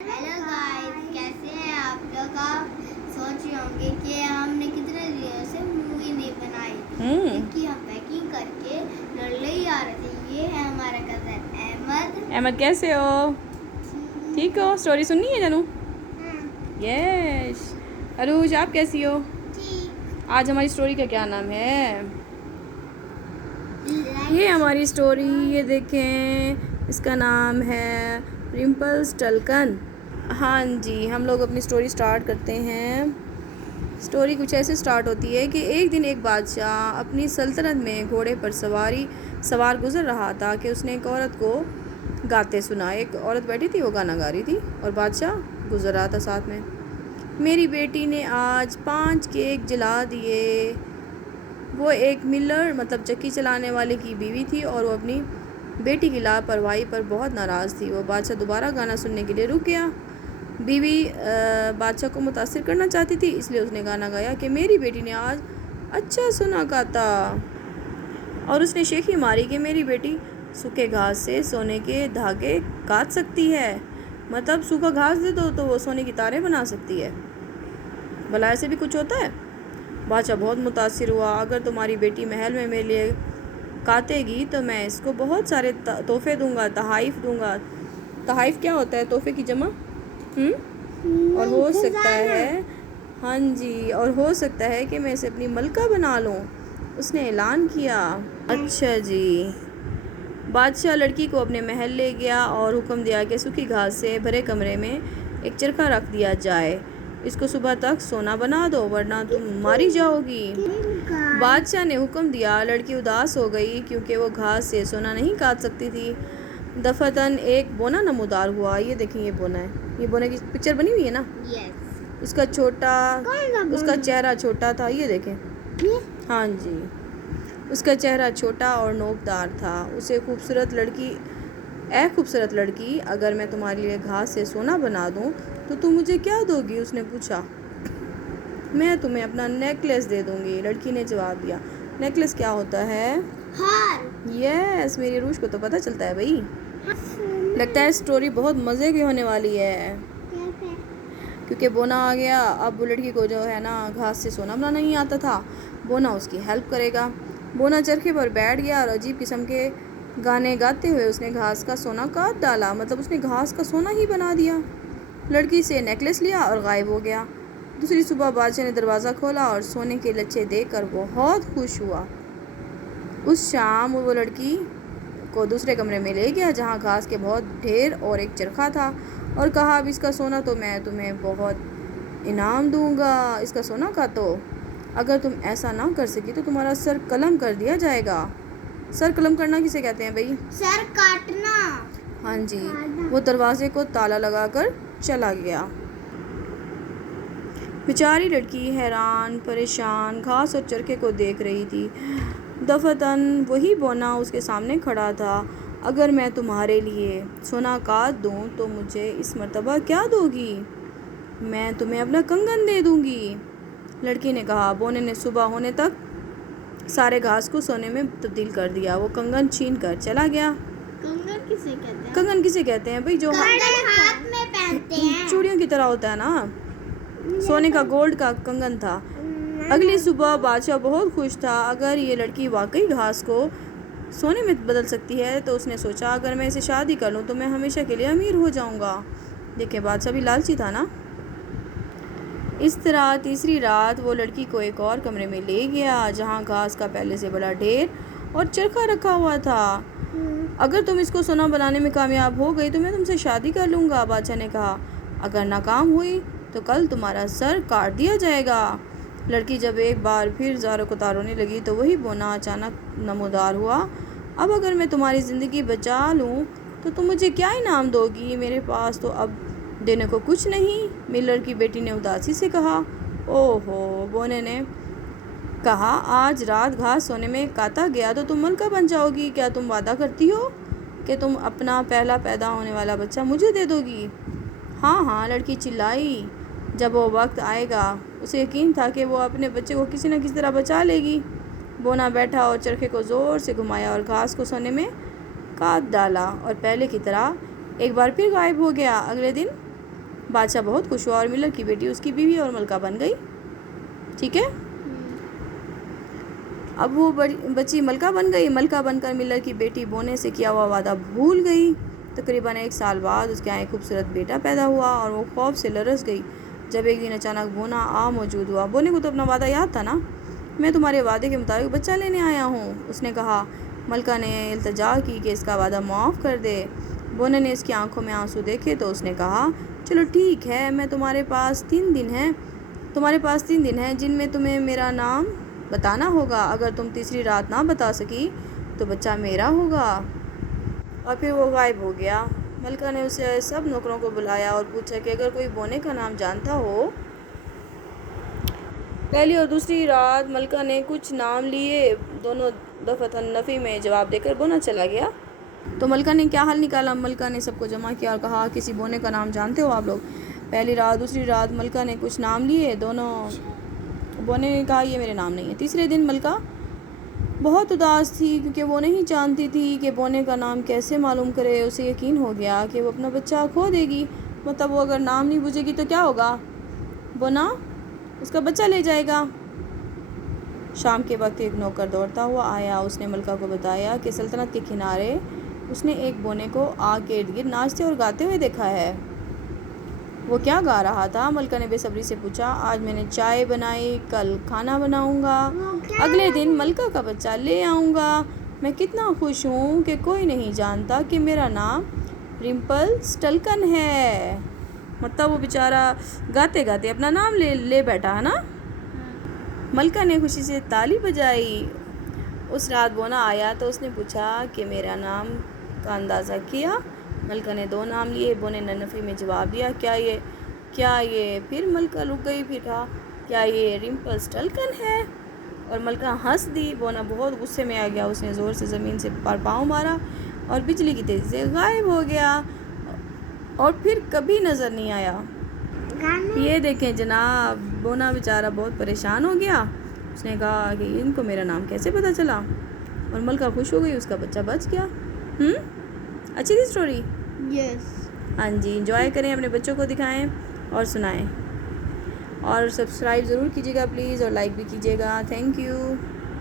Hello guys, कैसे हैं आप लोग। आप सोच रहे होंगे कि हमने कितने दिनों से मूवी नहीं बनाई क्योंकि हम पैकिंग करके लड़ने ही आ रहे थे। ये है हमारा कज़न अहमद। अहमद कैसे हो? ठीक हो? स्टोरी सुननी है जानू? यस। अरूज आप कैसी हो? ठीक। आज हमारी स्टोरी का क्या नाम है? ये हमारी स्टोरी, ये देखें, इसका नाम है रिम्पल्स टल्कन। हाँ जी, हम लोग अपनी स्टोरी स्टार्ट करते हैं। स्टोरी कुछ ऐसे स्टार्ट होती है कि एक दिन एक बादशाह अपनी सल्तनत में घोड़े पर सवार गुजर रहा था कि उसने एक औरत को गाते सुना। एक औरत बैठी थी, वो गाना गा रही थी और बादशाह गुजर रहा था साथ में। मेरी बेटी ने आज 5 केक जला दिए। वो एक मिलर मतलब चक्की चलाने वाले की बीवी थी और वो अपनी बेटी की लापरवाही पर बहुत नाराज़ थी। वो बादशाह दोबारा गाना सुनने के लिए रुक गया। बीवी बादशाह को मुतासिर करना चाहती थी, इसलिए उसने गाना गाया कि मेरी बेटी ने आज अच्छा सुना गाता, और उसने शेखी मारी कि मेरी बेटी सूखे घास से सोने के धागे काट सकती है। मतलब सूखा घास दे दो तो वो सोने की तारें बना सकती है। भला ऐसे भी कुछ होता है? बादशाह बहुत मुतासिर हुआ। अगर तुम्हारी बेटी महल में मेरे लिए काटेगी तो मैं इसको बहुत सारे तोहफे दूंगा, तहाइफ दूंगा। तहाइफ क्या होता है? तोहफे की जमा। और हो सकता है, हाँ जी, और हो सकता है कि मैं इसे अपनी मलका बना लूँ, उसने ऐलान किया। अच्छा जी। बादशाह लड़की को अपने महल ले गया और हुक्म दिया कि सूखी घास से भरे कमरे में एक चरखा रख दिया जाए। इसको सुबह तक सोना बना दो वरना तुम मारी जाओगी। बादशाह ने हुक्म दिया। लड़की उदास हो गई क्योंकि वो घास से सोना नहीं काट सकती थी। दफतन एक बोना नमूदार हुआ। ये देखिए, ये बोना है। ये बोने की पिक्चर बनी हुई है ना? यस। उसका चेहरा छोटा था। ये देखें। हाँ जी, उसका चेहरा छोटा और नोकदार था। उसे खूबसूरत लड़की, अगर मैं तुम्हारे लिए घास से सोना बना दूं तो तुम मुझे क्या दोगी? उसने पूछा। मैं तुम्हें अपना नेकलेस दे दूंगी, लड़की ने जवाब दिया। नेकलेस क्या होता है? हार। यस, मेरी रूश को तो पता चलता है भाई। लगता है स्टोरी बहुत मज़े की होने वाली है क्योंकि बोना आ गया। अब वो लड़की को जो है ना घास से सोना बनाना नहीं आता था, बोना उसकी हेल्प करेगा। बोना चरखे पर बैठ गया और अजीब किस्म के गाने गाते हुए उसने घास का सोना काट डाला। मतलब उसने घास का सोना ही बना दिया। लड़की से नेकलेस लिया और गायब हो गया। दूसरी सुबह बादशाह ने दरवाज़ा खोला और सोने के लच्छे देखकर बहुत खुश हुआ। उस शाम वो लड़की को दूसरे कमरे में ले गया जहाँ घास के बहुत ढेर और एक चरखा था, और कहा, अब इसका सोना तो मैं तुम्हें बहुत इनाम दूंगा। इसका सोना का तो अगर तुम ऐसा ना कर सकी तो तुम्हारा सर कलम कर दिया जाएगा। सर कलम करना किसे कहते हैं भाई? सर काटना। हाँ जी। वो दरवाजे को ताला लगाकर चला गया। बेचारी लड़की हैरान परेशान घास और चरखे को देख रही थी। दफतन वही बोना उसके सामने खड़ा था। अगर मैं तुम्हारे लिए सोना काट दूं तो मुझे इस मर्तबा क्या दोगी? मैं तुम्हें अपना कंगन दे दूंगी, लड़की ने कहा। बोने ने सुबह होने तक सारे घास को सोने में तब्दील कर दिया। वो कंगन छीन कर चला गया। कंगन किसे कहते हैं? कंगन किसे कहते हैं भाई? जो हाथ में पहनते हैं, चूड़ियों की तरह होता है ना। सोने का, गोल्ड का कंगन था। अगली सुबह बादशाह बहुत खुश था। अगर ये लड़की वाकई घास को सोने में बदल सकती है तो उसने सोचा, अगर मैं इसे शादी कर लूँ तो मैं हमेशा के लिए अमीर हो जाऊँगा। देखिए, बादशाह भी लालची था ना। इस तरह तीसरी रात वो लड़की को एक और कमरे में ले गया जहाँ घास का पहले से बड़ा ढेर और चरखा रखा हुआ था। अगर तुम इसको सोना बनाने में कामयाब हो गई तो मैं तुमसे शादी कर लूँगा, बादशाह ने कहा। अगर नाकाम हुई तो कल तुम्हारा सर काट दिया जाएगा। लड़की जब एक बार फिर ज़ारों को तारोने लगी तो वही बोना अचानक नमूदार हुआ। अब अगर मैं तुम्हारी ज़िंदगी बचा लूँ तो तुम मुझे क्या इनाम दोगी? मेरे पास तो अब देने को कुछ नहीं, मिलर की बेटी ने उदासी से कहा। ओहो, बोने ने कहा, आज रात घास सोने में काटा गया तो तुम मलका बन जाओगी। क्या तुम वादा करती हो कि तुम अपना पहला पैदा होने वाला बच्चा मुझे दे दोगी? हाँ हाँ, लड़की चिल्लाई। जब वो वक्त आएगा, उसे यकीन था कि वो अपने बच्चे को किसी न किसी तरह बचा लेगी। बोना बैठा और चरखे को ज़ोर से घुमाया और घास को सोने में काट डाला और पहले की तरह एक बार फिर गायब हो गया। अगले दिन بادشاہ بہت خوش ہوا اور ملر کی بیٹی اس کی بیوی اور ملکہ بن گئی. ٹھیک ہے. اب وہ بچی ملکہ بن گئی. ملکہ بن کر ملر کی بیٹی بونے سے کیا ہوا وعدہ بھول گئی. تقریباً 1 سال بعد اس کے یہاں ایک خوبصورت بیٹا پیدا ہوا اور وہ خوف سے لرز گئی. جب ایک دن اچانک بونا موجود ہوا. بونے کو تو اپنا وعدہ یاد تھا نا. میں تمہارے وعدے کے مطابق بچہ لینے آیا ہوں، اس نے کہا. ملکہ نے التجا کی کہ اس کا وعدہ معاف کر دے. بونے نے اس کی آنکھوں میں آنسو دیکھے تو اس نے کہا چلو ٹھیک ہے، تمہارے پاس 3 دن ہیں جن میں تمہیں میرا نام بتانا ہوگا. اگر تم تیسری رات نہ بتا سکی تو بچہ میرا ہوگا. اور پھر وہ غائب ہو گیا. ملکہ نے اسے سب نوکروں کو بلایا اور پوچھا کہ اگر کوئی بونے کا نام جانتا ہو. پہلی اور دوسری رات ملکہ نے کچھ نام لیے. دونوں دفعتاً نفی میں جواب دے کر بونا چلا گیا. تو ملکہ نے کیا حل نکالا؟ ملکہ نے سب کو جمع کیا اور کہا کسی بونے کا نام جانتے ہو آپ لوگ؟ پہلی رات دوسری رات ملکہ نے کچھ نام لیے. دونوں بونے نے کہا یہ میرے نام نہیں ہے. تیسرے دن ملکہ بہت اداس تھی کیونکہ وہ نہیں جانتی تھی کہ بونے کا نام کیسے معلوم کرے. اسے یقین ہو گیا کہ وہ اپنا بچہ کھو دے گی. مطلب وہ اگر نام نہیں پوچھے گی تو کیا ہوگا؟ بونا اس کا بچہ لے جائے گا. شام کے وقت ایک نوکر دوڑتا ہوا آیا. اس نے ملکہ کو بتایا کہ سلطنت کے کنارے اس نے ایک بونے کو آگ کے ارد گرد ناچتے اور گاتے ہوئے دیکھا ہے. وہ کیا گا رہا تھا؟ ملکہ نے بے صبری سے پوچھا. آج میں نے چائے بنائی، کل کھانا بناؤں گا، اگلے دن ملکہ کا بچہ لے آؤں گا. میں کتنا خوش ہوں کہ کوئی نہیں جانتا کہ میرا نام رمپلسٹلکن ہے. مطلب وہ بیچارہ گاتے گاتے اپنا نام لے بیٹھا ہے نا. ملکہ نے خوشی سے تالی بجائی. اس رات بونا آیا تو اس نے پوچھا کہ میرا نام کا اندازہ کیا. ملکہ نے 2 نام لیے. بونے نے نفی میں جواب دیا کیا یہ پھر ملکہ رک گئی. پھر کہا کیا یہ رمپلسٹلکن ہے؟ اور ملکہ ہنس دی. بونا بہت غصے میں آ گیا. اس نے زور سے زمین سے پاؤں مارا اور بجلی کی تیزی سے غائب ہو گیا اور پھر کبھی نظر نہیں آیا. یہ دیکھیں جناب، بونا بیچارہ بہت پریشان ہو گیا. اس نے کہا کہ ان کو میرا نام کیسے پتہ چلا؟ اور ملکہ خوش ہو گئی، اس کا بچہ بچ گیا. اچھی تھی اسٹوری؟ یس. ہاں جی، انجوائے کریں، اپنے بچوں کو دکھائیں اور سنائیں. اور سبسکرائب ضرور کیجیے گا پلیز، اور لائک بھی کیجیے گا. Thank you.